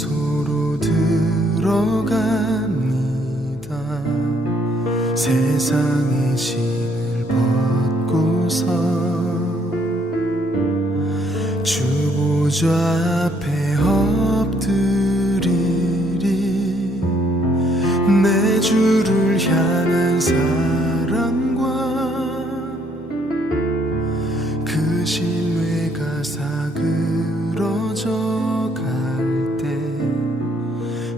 장소로 들어갑니다. 세상의 신을 벗고서 주 보좌 앞에 엎드리리. 내 주를 향한 사랑과 그 신뢰가 사그러져 갈 때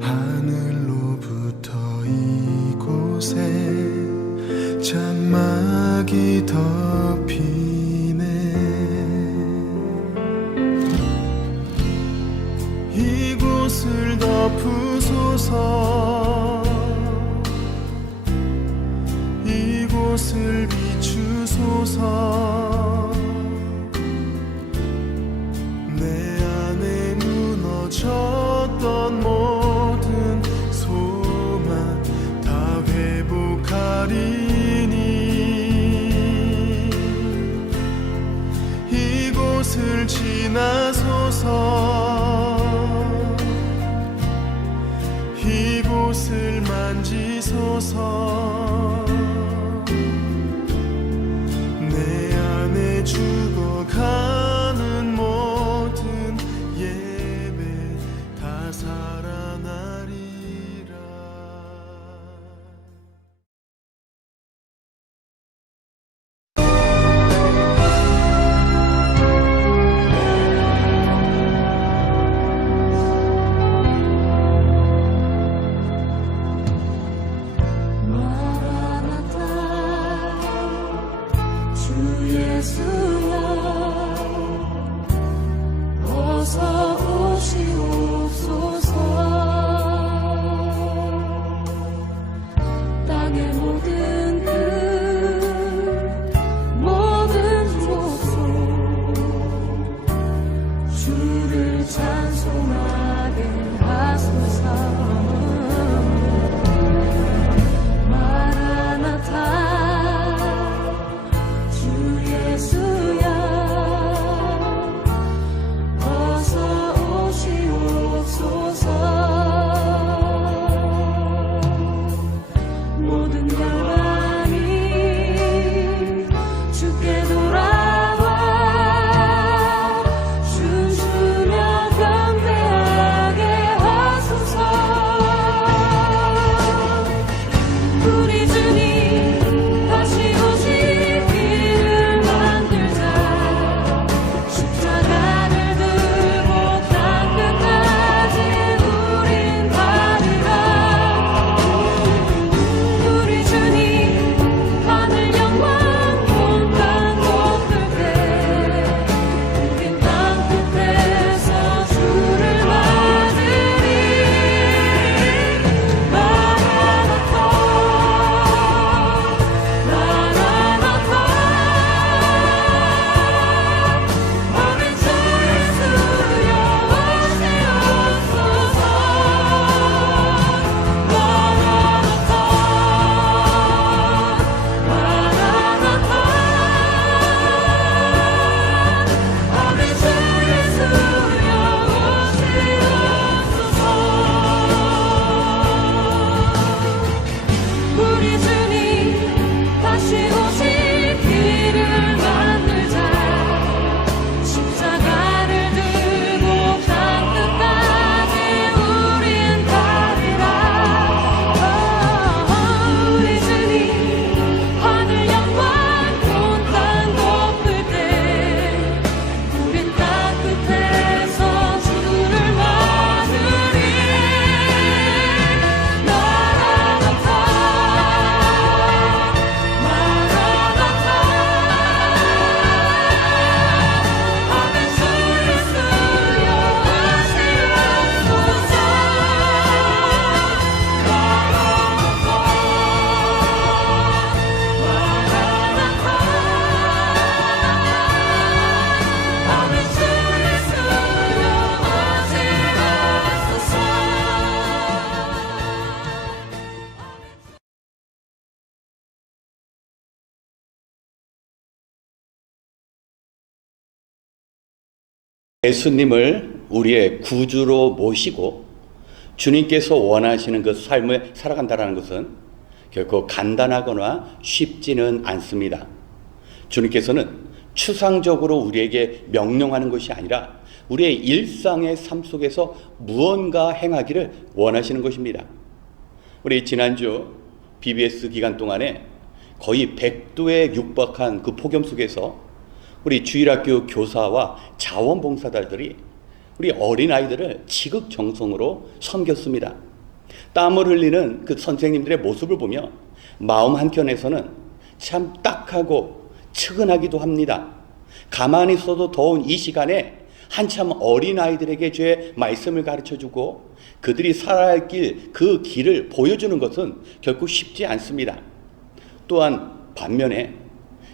하늘로부터 이곳에 장막이 덮이네. 이곳을 덮으소서. 이곳을 비추소서. 내 안에 무너졌던 모든 소망 다 회복하리니. 이곳을 지나소서. 이곳을 만지소서. 내 안에 죽어가는 모든 예배 다 살아나리라. 예수여 어서 오시옵소서. 땅의 모든 끝 모든 족속 주를 찬송하게 하소서. 예수야 어서 오시옵소서. 모든 열방이 주께 돌아와 춤추며 경배하게 하소서. 우리 주님 다시 오시기를 만들자. 십자가를 들고 땅 끝까지 우린 가리라. 우리 주님 하늘 영광 온 땅 덮을 때 우린 땅 끝에서 주를 맞으리. 마라나타 마라나타 어린 주 예수여 오시옵소서. 마라나타 마라나타 어린 주 예수여 오시옵소서. 우리 주님 다시 오시기를 만들자. 십자가를 들고 땅 끝까지 우린 가리라. 우리 주님 하늘 영광 온 땅 덮을 때 우린 땅 끝에서 주를 맞으리. 마라나타 마라나타 어린 주 예수여 오시옵소서. 마라나타 마라나타 어린 주 예수여 오시옵소서. 예수님을 우리의 구주로 모시고 주님께서 원하시는 그 삶을 살아간다는 것은 결코 간단하거나 쉽지는 않습니다. 주님께서는 추상적으로 우리에게 명령하는 것이 아니라 우리의 일상의 삶 속에서 무언가 행하기를 원하시는 것입니다. 우리 지난주 BBS 기간 동안에 거의 100도에 육박한 그 폭염 속에서 우리 주일학교 교사와 자원봉사자들이 우리 어린아이들을 지극정성으로 섬겼습니다. 땀을 흘리는 그 선생님들의 모습을 보며 마음 한켠에서는 참 딱하고 측은하기도 합니다. 가만히 있어도 더운 이 시간에 한참 어린아이들에게 주의 말씀을 가르쳐주고 그들이 살아야 할 그 길을 보여주는 것은 결코 쉽지 않습니다. 또한 반면에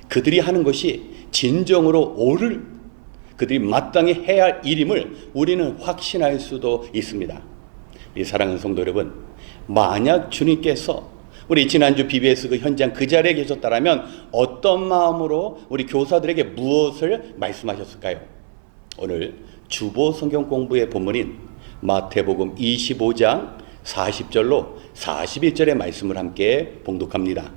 그들이 하는 것이 진정으로 그들이 마땅히 해야 할 일임을 우리는 확신할 수도 있습니다. 이 사랑하는 성도 여러분, 만약 주님께서 우리 지난주 BBS 그 현장 그 자리에 계셨다면 어떤 마음으로 우리 교사들에게 무엇을 말씀하셨을까요? 오늘 주보 성경 공부의 본문인 마태복음 25장 40절로 41절의 말씀을 함께 봉독합니다.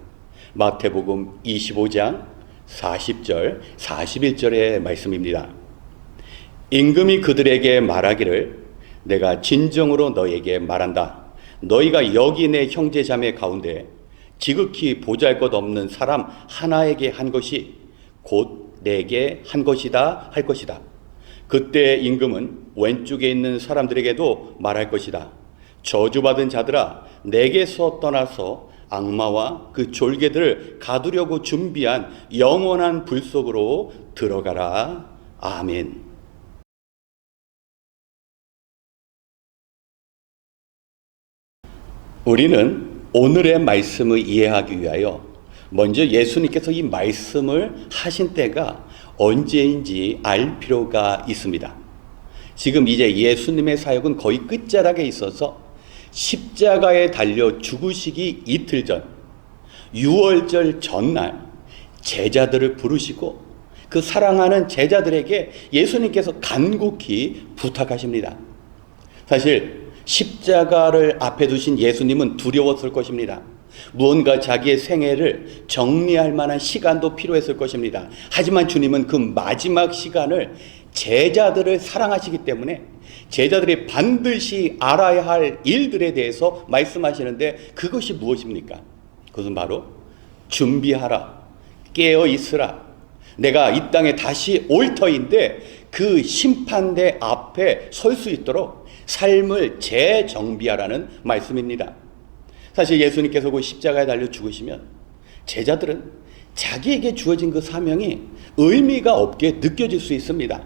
마태복음 25장 40절 41절의 말씀입니다. 임금이 그들에게 말하기를 내가 진정으로 너에게 말한다. 너희가 여기 내 형제 자매 가운데 지극히 보잘것없는 사람 하나에게 한 것이 곧 내게 한 것이다 할 것이다. 그때 임금은 왼쪽에 있는 사람들에게도 말할 것이다. 저주받은 자들아, 내게서 떠나서 악마와 그 졸개들을 가두려고 준비한 영원한 불 속으로 들어가라. 아멘. 우리는 오늘의 말씀을 이해하기 위하여 먼저 예수님께서 이 말씀을 하신 때가 언제인지 알 필요가 있습니다. 지금 이제 예수님의 사역은 거의 끝자락에 있어서 십자가에 달려 죽으시기 이틀 전, 유월절 전날 제자들을 부르시고 그 사랑하는 제자들에게 예수님께서 간곡히 부탁하십니다. 사실 십자가를 앞에 두신 예수님은 두려웠을 것입니다. 무언가 자기의 생애를 정리할 만한 시간도 필요했을 것입니다. 하지만 주님은 그 마지막 시간을 제자들을 사랑하시기 때문에 제자들이 반드시 알아야 할 일들에 대해서 말씀하시는데 그것이 무엇입니까? 그것은 바로 준비하라, 깨어 있으라, 내가 이 땅에 다시 올 터인데 그 심판대 앞에 설 수 있도록 삶을 재정비하라는 말씀입니다. 사실 예수님께서 그 십자가에 달려 죽으시면 제자들은 자기에게 주어진 그 사명이 의미가 없게 느껴질 수 있습니다.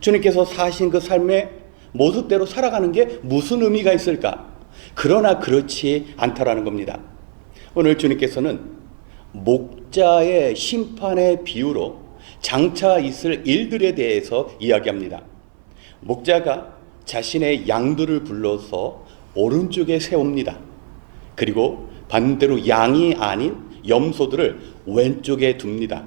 주님께서 사신 그 삶의 모습대로 살아가는 게 무슨 의미가 있을까? 그러나 그렇지 않다라는 겁니다. 오늘 주님께서는 목자의 심판의 비유로 장차 있을 일들에 대해서 이야기합니다. 목자가 자신의 양들을 불러서 오른쪽에 세웁니다. 그리고 반대로 양이 아닌 염소들을 왼쪽에 둡니다.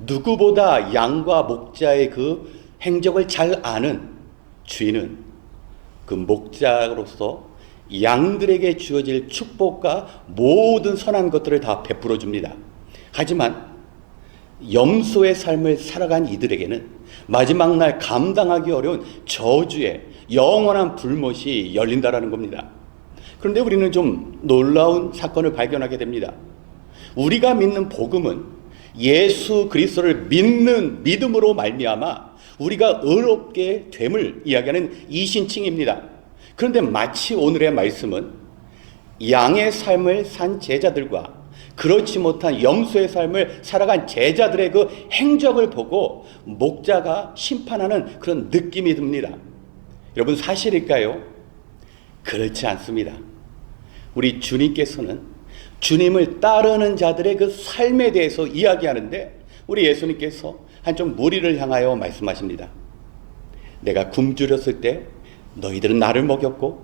누구보다 양과 목자의 그 행적을 잘 아는 주인은 그 목자로서 양들에게 주어질 축복과 모든 선한 것들을 다 베풀어 줍니다. 하지만 염소의 삶을 살아간 이들에게는 마지막 날 감당하기 어려운 저주의 영원한 불못이 열린다라는 겁니다. 그런데 우리는 좀 놀라운 사건을 발견하게 됩니다. 우리가 믿는 복음은 예수 그리스도를 믿는 믿음으로 말미암아 우리가 의롭게 됨을 이야기하는 이신칭입니다. 그런데 마치 오늘의 말씀은 양의 삶을 산 제자들과 그렇지 못한 염소의 삶을 살아간 제자들의 그 행적을 보고 목자가 심판하는 그런 느낌이 듭니다. 여러분, 사실일까요? 그렇지 않습니다. 우리 주님께서는 주님을 따르는 자들의 그 삶에 대해서 이야기하는데 우리 예수님께서 한쪽 무리를 향하여 말씀하십니다. 내가 굶주렸을 때 너희들은 나를 먹였고,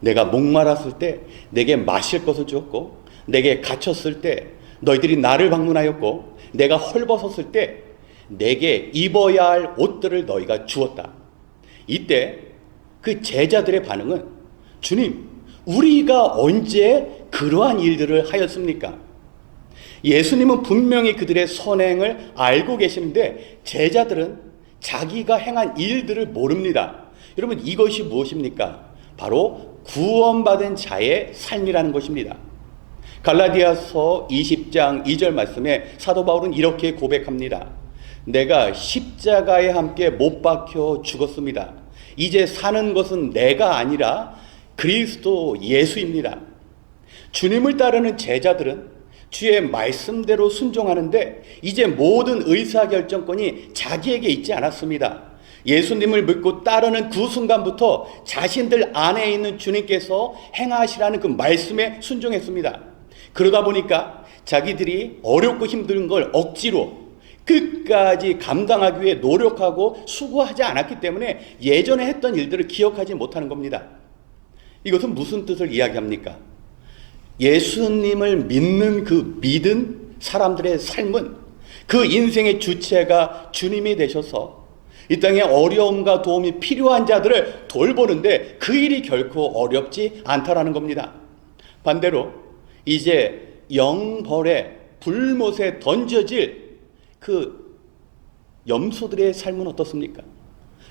내가 목말랐을 때 내게 마실 것을 주었고, 내게 갇혔을 때 너희들이 나를 방문하였고, 내가 헐벗었을 때 내게 입어야 할 옷들을 너희가 주었다. 이때 그 제자들의 반응은 주님, 우리가 언제 그러한 일들을 하였습니까? 예수님은 분명히 그들의 선행을 알고 계시는데 제자들은 자기가 행한 일들을 모릅니다. 여러분, 이것이 무엇입니까? 바로 구원받은 자의 삶이라는 것입니다. 갈라디아서 20장 2절 말씀에 사도 바울은 이렇게 고백합니다. 내가 십자가에 함께 못 박혀 죽었습니다. 이제 사는 것은 내가 아니라 그리스도 예수입니다. 주님을 따르는 제자들은 주의 말씀대로 순종하는데 이제 모든 의사결정권이 자기에게 있지 않았습니다. 예수님을 믿고 따르는 그 순간부터 자신들 안에 있는 주님께서 행하시라는 그 말씀에 순종했습니다. 그러다 보니까 자기들이 어렵고 힘든 걸 억지로 끝까지 감당하기 위해 노력하고 수고하지 않았기 때문에 예전에 했던 일들을 기억하지 못하는 겁니다. 이것은 무슨 뜻을 이야기합니까? 예수님을 믿는 그 믿은 사람들의 삶은 그 인생의 주체가 주님이 되셔서 이 땅에 어려움과 도움이 필요한 자들을 돌보는데 그 일이 결코 어렵지 않다라는 겁니다. 반대로 이제 영벌의 불못에 던져질 그 염소들의 삶은 어떻습니까?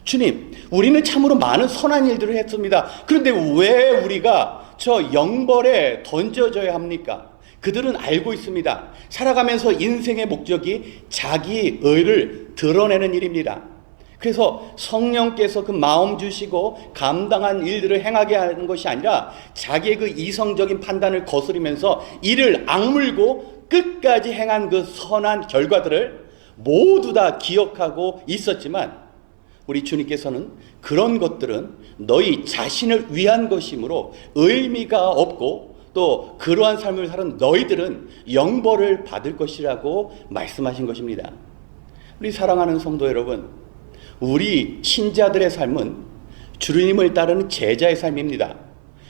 주님, 우리는 참으로 많은 선한 일들을 했습니다. 그런데 왜 우리가 저 영벌에 던져져야 합니까? 그들은 알고 있습니다. 살아가면서 인생의 목적이 자기 의를 드러내는 일입니다. 그래서 성령께서 그 마음 주시고 감당한 일들을 행하게 하는 것이 아니라 자기의 그 이성적인 판단을 거스르면서 이를 악물고 끝까지 행한 그 선한 결과들을 모두 다 기억하고 있었지만 우리 주님께서는 그런 것들은 너희 자신을 위한 것이므로 의미가 없고 또 그러한 삶을 사는 너희들은 영벌을 받을 것이라고 말씀하신 것입니다. 우리 사랑하는 성도 여러분, 우리 신자들의 삶은 주님을 따르는 제자의 삶입니다.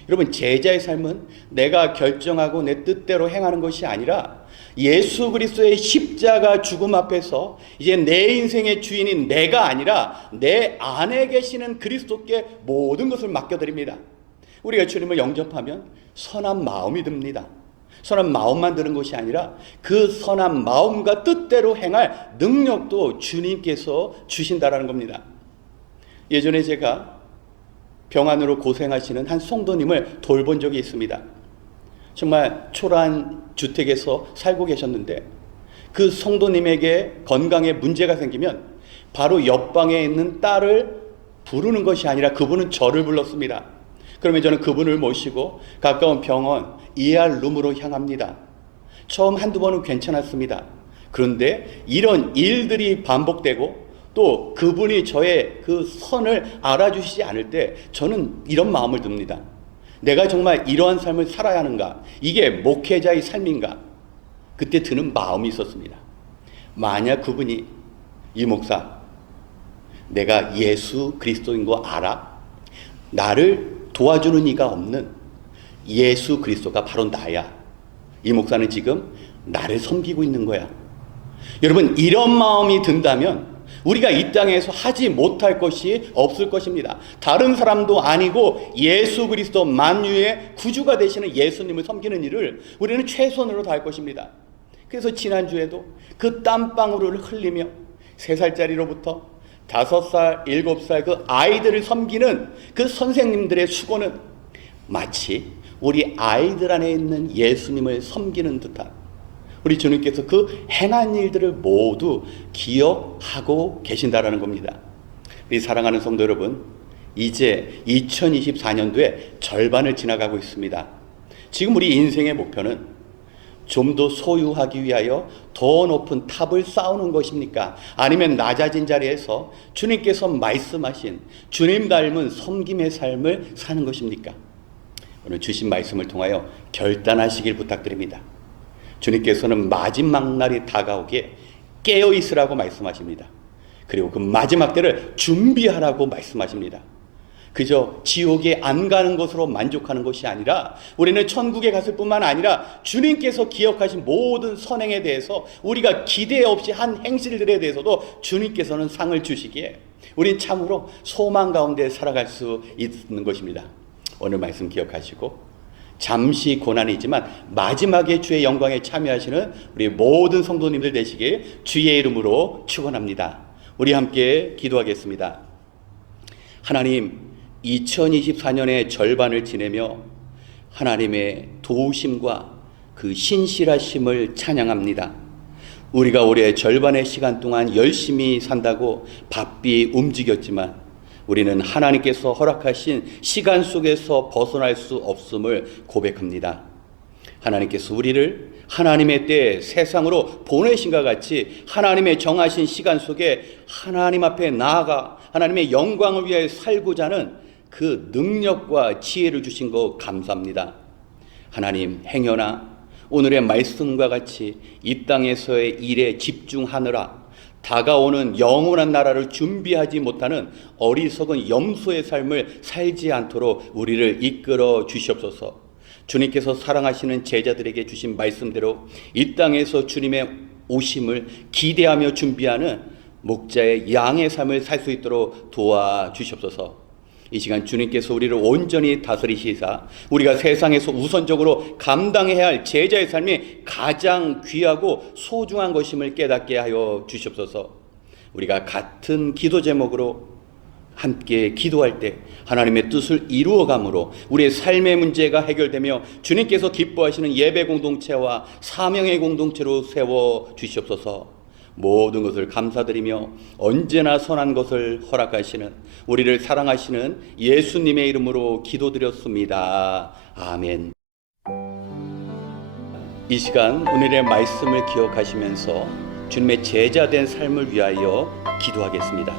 여러분, 제자의 삶은 내가 결정하고 내 뜻대로 행하는 것이 아니라 예수 그리스도의 십자가 죽음 앞에서 이제 내 인생의 주인인 내가 아니라 내 안에 계시는 그리스도께 모든 것을 맡겨드립니다. 우리가 주님을 영접하면 선한 마음이 듭니다. 선한 마음만 드는 것이 아니라 그 선한 마음과 뜻대로 행할 능력도 주님께서 주신다라는 겁니다. 예전에 제가 병환으로 고생하시는 한 성도님을 돌본 적이 있습니다. 정말 초라한 주택에서 살고 계셨는데 그 성도님에게 건강에 문제가 생기면 바로 옆방에 있는 딸을 부르는 것이 아니라 그분은 저를 불렀습니다. 그러면 저는 그분을 모시고 가까운 병원 ER룸으로 향합니다. 처음 한두 번은 괜찮았습니다. 그런데 이런 일들이 반복되고 또 그분이 저의 그 선을 알아주시지 않을 때 저는 이런 마음을 듭니다. 내가 정말 이러한 삶을 살아야 하는가? 이게 목회자의 삶인가? 그때 드는 마음이 있었습니다. 만약 그분이 이 목사, 내가 예수 그리스도인 거 알아? 나를 도와주는 이가 없는 예수 그리스도가 바로 나야. 이 목사는 지금 나를 섬기고 있는 거야. 여러분, 이런 마음이 든다면 우리가 이 땅에서 하지 못할 것이 없을 것입니다. 다른 사람도 아니고 예수 그리스도 만유의 구주가 되시는 예수님을 섬기는 일을 우리는 최선으로 다할 것입니다. 그래서 지난주에도 그 땀방울을 흘리며 3살짜리로부터 5살, 7살 그 아이들을 섬기는 그 선생님들의 수고는 마치 우리 아이들 안에 있는 예수님을 섬기는 듯한 우리 주님께서 그 행한 일들을 모두 기억하고 계신다라는 겁니다. 우리 사랑하는 성도 여러분, 이제 2024년도에 절반을 지나가고 있습니다. 지금 우리 인생의 목표는 좀 더 소유하기 위하여 더 높은 탑을 쌓는 것입니까? 아니면 낮아진 자리에서 주님께서 말씀하신 주님 닮은 섬김의 삶을 사는 것입니까? 오늘 주신 말씀을 통하여 결단하시길 부탁드립니다. 주님께서는 마지막 날이 다가오기에 깨어있으라고 말씀하십니다. 그리고 그 마지막 때를 준비하라고 말씀하십니다. 그저 지옥에 안 가는 것으로 만족하는 것이 아니라 우리는 천국에 갔을 뿐만 아니라 주님께서 기억하신 모든 선행에 대해서 우리가 기대 없이 한 행실들에 대해서도 주님께서는 상을 주시기에 우린 참으로 소망 가운데 살아갈 수 있는 것입니다. 오늘 말씀 기억하시고 잠시 고난이지만 마지막에 주의 영광에 참여하시는 우리 모든 성도님들 되시길 주의 이름으로 축원합니다. 우리 함께 기도하겠습니다. 하나님, 2024년의 절반을 지내며 하나님의 도우심과 그 신실하심을 찬양합니다. 우리가 올해 절반의 시간 동안 열심히 산다고 바삐 움직였지만 우리는 하나님께서 허락하신 시간 속에서 벗어날 수 없음을 고백합니다. 하나님께서 우리를 하나님의 때에 세상으로 보내신과 같이 하나님의 정하신 시간 속에 하나님 앞에 나아가 하나님의 영광을 위해 살고자 하는 그 능력과 지혜를 주신 것 감사합니다. 하나님, 행여나 오늘의 말씀과 같이 이 땅에서의 일에 집중하느라 다가오는 영원한 나라를 준비하지 못하는 어리석은 염소의 삶을 살지 않도록 우리를 이끌어 주시옵소서. 주님께서 사랑하시는 제자들에게 주신 말씀대로 이 땅에서 주님의 오심을 기대하며 준비하는 목자의 양의 삶을 살 수 있도록 도와주시옵소서. 이 시간 주님께서 우리를 온전히 다스리시사 우리가 세상에서 우선적으로 감당해야 할 제자의 삶이 가장 귀하고 소중한 것임을 깨닫게 하여 주시옵소서. 우리가 같은 기도 제목으로 함께 기도할 때 하나님의 뜻을 이루어감으로 우리의 삶의 문제가 해결되며 주님께서 기뻐하시는 예배 공동체와 사명의 공동체로 세워 주시옵소서. 모든 것을 감사드리며 언제나 선한 것을 허락하시는 우리를 사랑하시는 예수님의 이름으로 기도드렸습니다. 아멘. 이 시간 오늘의 말씀을 기억하시면서 주님의 제자된 삶을 위하여 기도하겠습니다.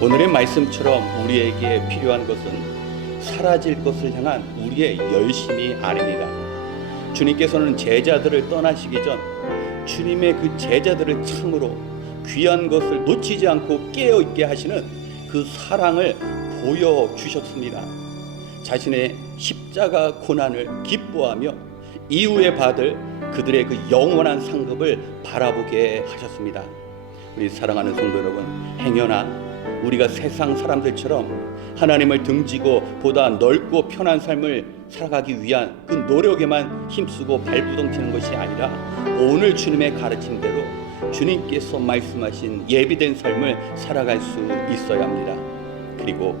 오늘의 말씀처럼 우리에게 필요한 것은 사라질 것을 향한 우리의 열심이 아닙니다. 주님께서는 제자들을 떠나시기 전 주님의 그 제자들을 참으로 귀한 것을 놓치지 않고 깨어있게 하시는 그 사랑을 보여주셨습니다. 자신의 십자가 고난을 기뻐하며 이후에 받을 그들의 그 영원한 상급을 바라보게 하셨습니다. 우리 사랑하는 성도 여러분, 행여나 우리가 세상 사람들처럼 하나님을 등지고 보다 넓고 편한 삶을 살아가기 위한 그 노력에만 힘쓰고 발부동치는 것이 아니라 오늘 주님의 가르침대로 주님께서 말씀하신 예비된 삶을 살아갈 수 있어야 합니다. 그리고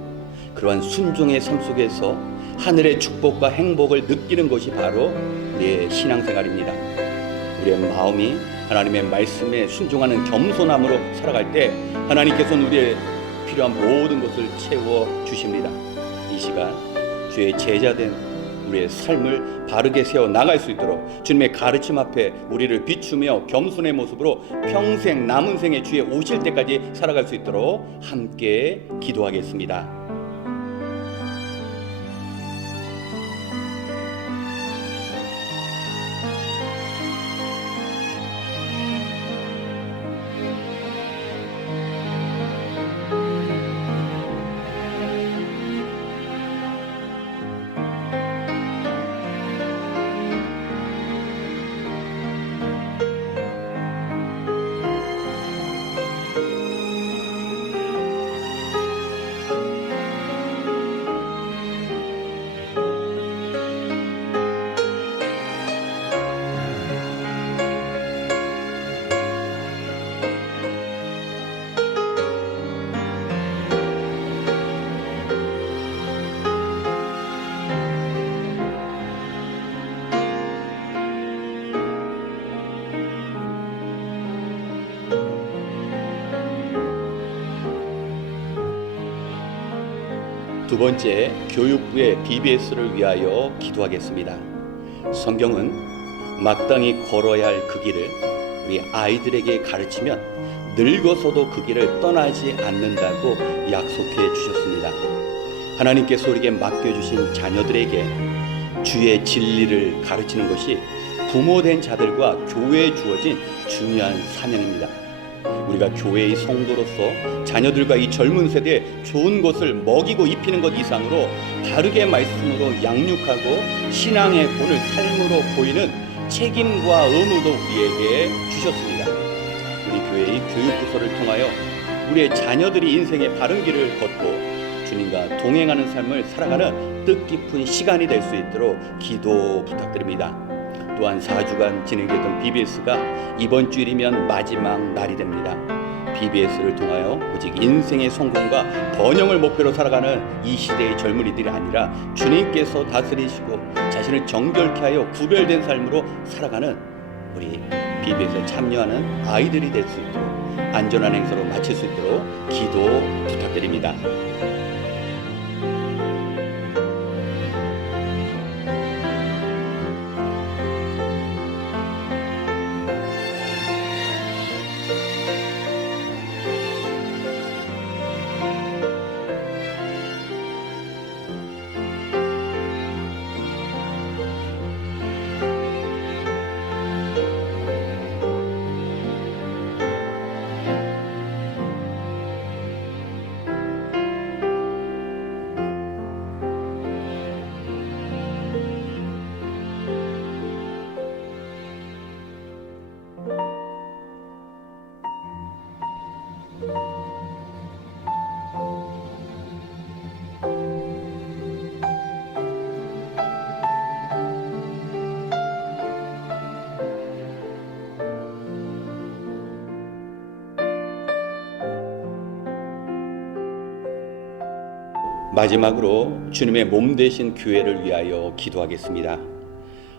그러한 순종의 삶 속에서 하늘의 축복과 행복을 느끼는 것이 바로 우리의 신앙생활입니다. 우리의 마음이 하나님의 말씀에 순종하는 겸손함으로 살아갈 때 하나님께서는 우리의 필요한 모든 것을 채워 주십니다. 이 시간 주의 제자된 우리의 삶을 바르게 세워 나갈 수 있도록 주님의 가르침 앞에 우리를 비추며 겸손의 모습으로 평생 남은 생에 주의 오실 때까지 살아갈 수 있도록 함께 기도하겠습니다. 두 번째, 교육부의 BBS를 위하여 기도하겠습니다. 성경은 마땅히 걸어야 할 그 길을 우리 아이들에게 가르치면 늙어서도 그 길을 떠나지 않는다고 약속해 주셨습니다. 하나님께서 우리에게 맡겨주신 자녀들에게 주의 진리를 가르치는 것이 부모된 자들과 교회에 주어진 중요한 사명입니다. 우리가 교회의 성도로서 자녀들과 이 젊은 세대에 좋은 것을 먹이고 입히는 것 이상으로 바르게 말씀으로 양육하고 신앙의 본을 삶으로 보이는 책임과 의무도 우리에게 주셨습니다. 우리 교회의 교육부서를 통하여 우리의 자녀들이 인생의 바른 길을 걷고 주님과 동행하는 삶을 살아가는 뜻깊은 시간이 될 수 있도록 기도 부탁드립니다. 또한 4주간 진행되던 BBS가 이번 주일이면 마지막 날이 됩니다. BBS를 통하여 오직 인생의 성공과 번영을 목표로 살아가는 이 시대의 젊은이들이 아니라 주님께서 다스리시고 자신을 정결케 하여 구별된 삶으로 살아가는 우리 BBS에 참여하는 아이들이 될 수 있도록 안전한 행사로 마칠 수 있도록 기도 부탁드립니다. 마지막으로 주님의 몸 되신 교회를 위하여 기도하겠습니다.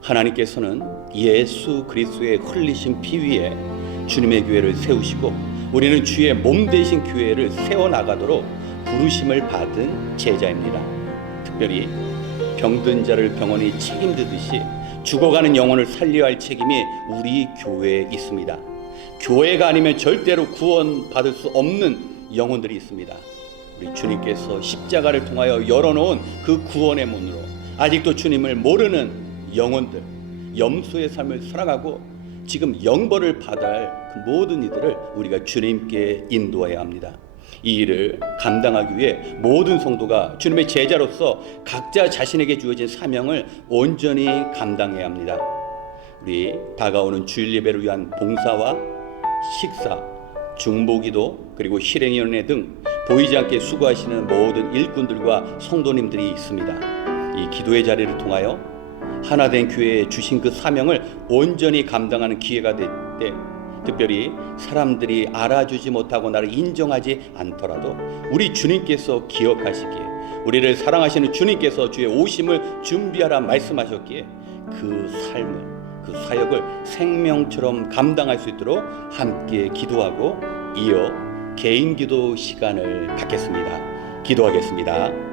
하나님께서는 예수 그리스도의 흘리신 피 위에 주님의 교회를 세우시고 우리는 주의 몸 되신 교회를 세워나가도록 부르심을 받은 제자입니다. 특별히 병든 자를 병원이 책임지듯이 죽어가는 영혼을 살려야 할 책임이 우리 교회에 있습니다. 교회가 아니면 절대로 구원받을 수 없는 영혼들이 있습니다. 우리 주님께서 십자가를 통하여 열어놓은 그 구원의 문으로 아직도 주님을 모르는 영혼들, 염소의 삶을 살아가고 지금 영벌을 받아야 할 그 모든 이들을 우리가 주님께 인도해야 합니다. 이 일을 감당하기 위해 모든 성도가 주님의 제자로서 각자 자신에게 주어진 사명을 온전히 감당해야 합니다. 우리 다가오는 주일 예배를 위한 봉사와 식사, 중보기도 그리고 실행위원회 등 보이지 않게 수고하시는 모든 일꾼들과 성도님들이 있습니다. 이 기도의 자리를 통하여 하나된 교회에 주신 그 사명을 온전히 감당하는 기회가 될 때 특별히 사람들이 알아주지 못하고 나를 인정하지 않더라도 우리 주님께서 기억하시기에 우리를 사랑하시는 주님께서 주의 오심을 준비하라 말씀하셨기에 그 삶을 그 사역을 생명처럼 감당할 수 있도록 함께 기도하고 이어 개인 기도 시간을 갖겠습니다. 기도하겠습니다.